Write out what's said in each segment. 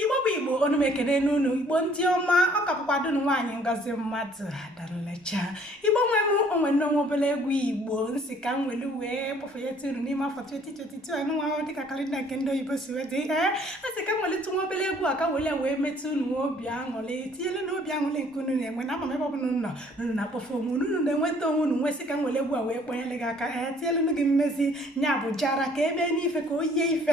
Igbo bụ Igbo onu m ekene n'unu Igbo ndị ọma ọ kapụkwado nwaanyị Ngozi Mmadụ Adanlecha. Igbo nwe m onwe nnọọ obere egwu Igbo nsi ka m welu wee kpọfeyeta unu n'ime afọ 2022 anụnwa dịka kalenda nke ndị oyibo si wee dị asị ka m welite nwa obere egwu a ka wee metụ unu obi aṅụrị tinyelu na obi aṅụrị nke unu na-enwe na ama ebe ọ bụla unu nọ unu na-akpọfe onwe unu na-enweta onwe unu nwesị ka m wele egwu a wee kpọnyere gị aka tinyelu gị mmezi nya bụ jara ka ebe n'ife ka o yie ife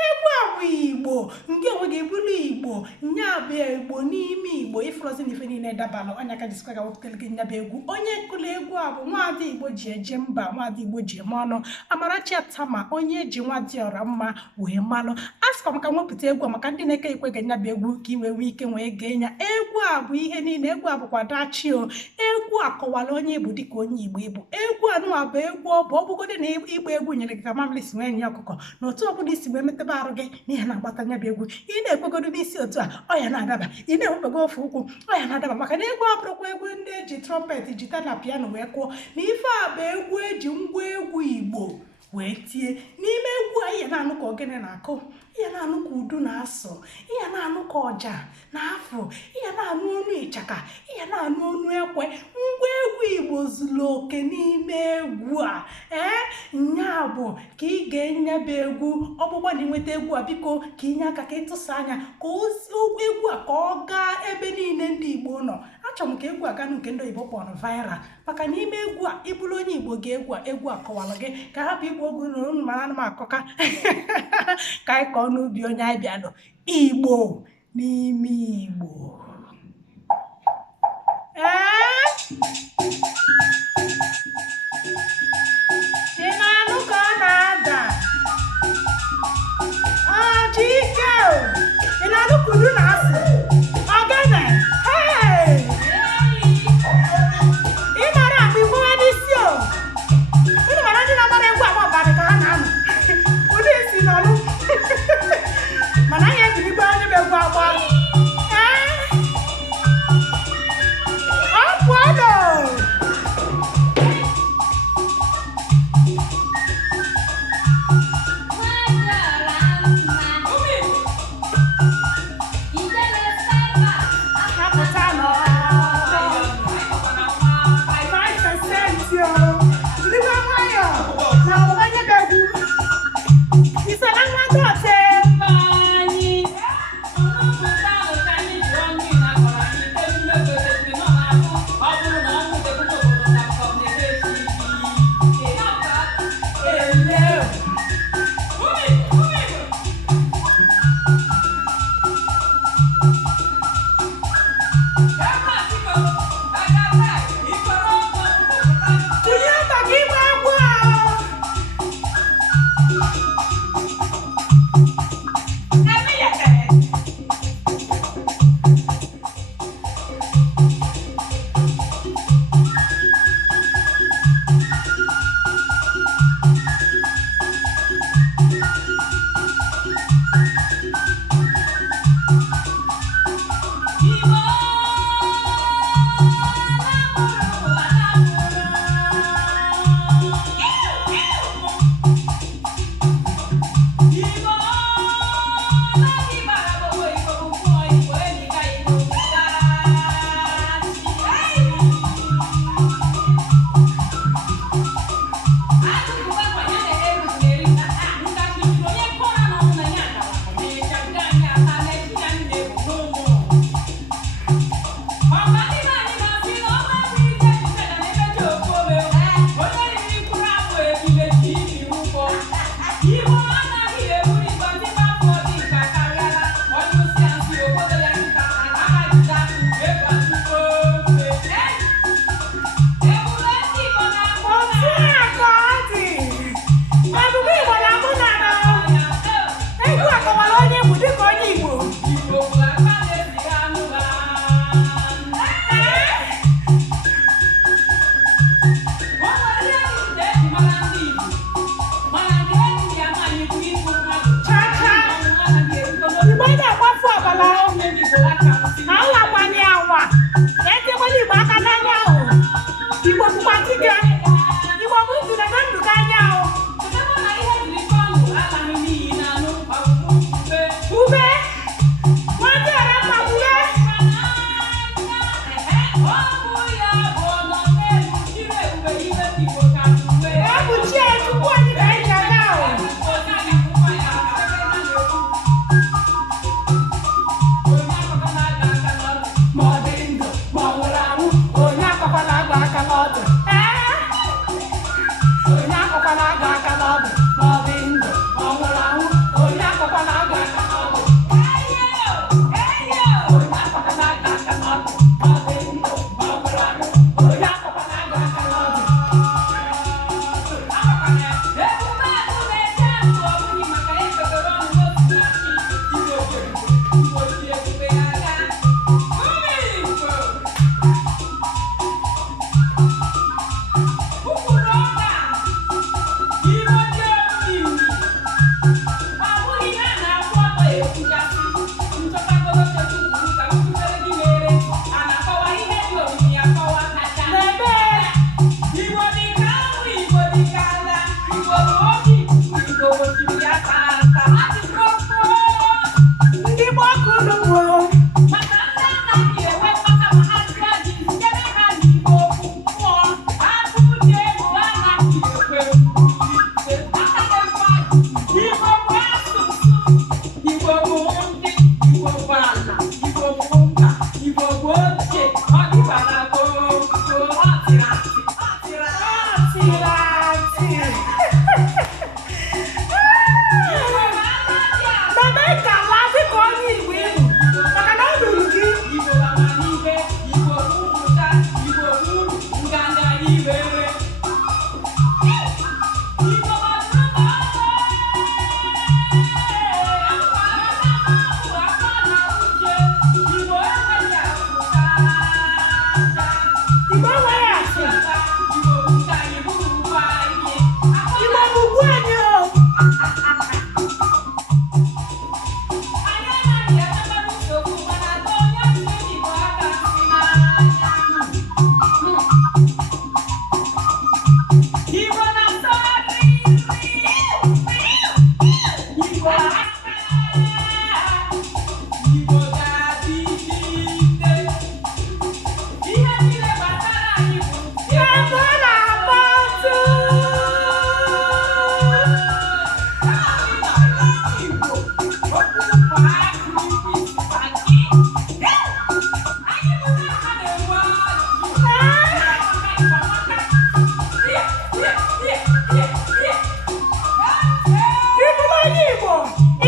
egwu a bụ Igbo nke onwe gị bụrụ Igbo nya bụ Igbo n'ime Igbo ifrozi n'ife niile dabalụ onye aka jisikwa ga wepụtara gị nya bụ egwu onye nkụli egwu a bụ nwaada Igbo ji eje mba, nwaada Igbo ji eme ọnụ, Amarachi Atama onye ji Nwadịọra mma wee malụ. Asịkwa m ka nwepụta egwu a maka ndị na-eke ikwe ga nya bụ egwu ka i wee nwee ike wee gee nya. Egwu a bụ ihe niile, egwu a bụkwa dachio, egwu a kọwara onye Igbo dịka onye Igbo Igbo. Egwu anụwa bụ egwu ọ bụ ọbụgodị na ịgba egwu nyere gị ka mamịrị si wee nye ọkụkọ na otu ọbụla isi wee metebe arụ gị n'ihe na-agbata nya bụ egwu ị na-ekwegodo n'isi otu a ọ ya na-adaba, ị na-ewepego ofe ụkwụ ọ ya na-adaba maka na egwu abụrụkwa egwu ndị eji trọmpet, jita na piano wee kụọ na ife a bụ egwu eji ngwa egwu Igbo wee tie. N'ime egwu a ihe na-anụ ka ogene na-akụ, ihe na-anụ ka udu na-asụ, ihe na-anụ ka ọja na afro, ihe na-anụ ọnụ ịchaka, ihe na-anụ ọnụ ekwe. Ngwa egwu Igbo zuru oke n'ime egwu a nya bụ ka ị ga-enye bụ egwu ọgbụgba na inweta egwu a biko ka inye aka ka ịtụsa anya ka egwu a ka ọ gaa ebe niile ndị Igbo nọ. Achọrọ m ka egwu a ganụ nke ndị oyibo kpọrọ viral maka n'ime egwu a ịbụrụ onye Igbo ga-egwu a egwu a kọwara gị ka hapụ igbo ogu na unu mara na m akọka ka anyị kọọ n'ubi onye anyị bịanụ Igbo n'ime Igbo. Ị na-anụ ka ọ na-ada Chike, ị na-anụ ka udu na-asụ ogene ị mara akpa ikwewe n'isi o unu mara ndị na-amara egwu agba ọbara ka ha na-anụ ụdị isi n'ọlụ mana anyị ebirigbe onye bụ egwu agba ọpụọnụ ube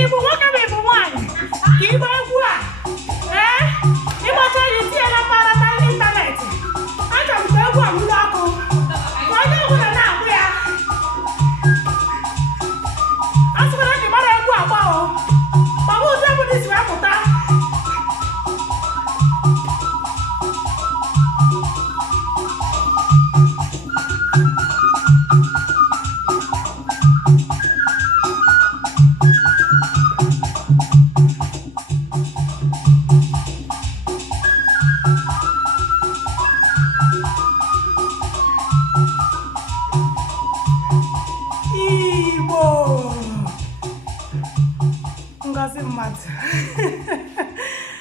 Ibu nwoke bụ ibu nwaanyị ka ibe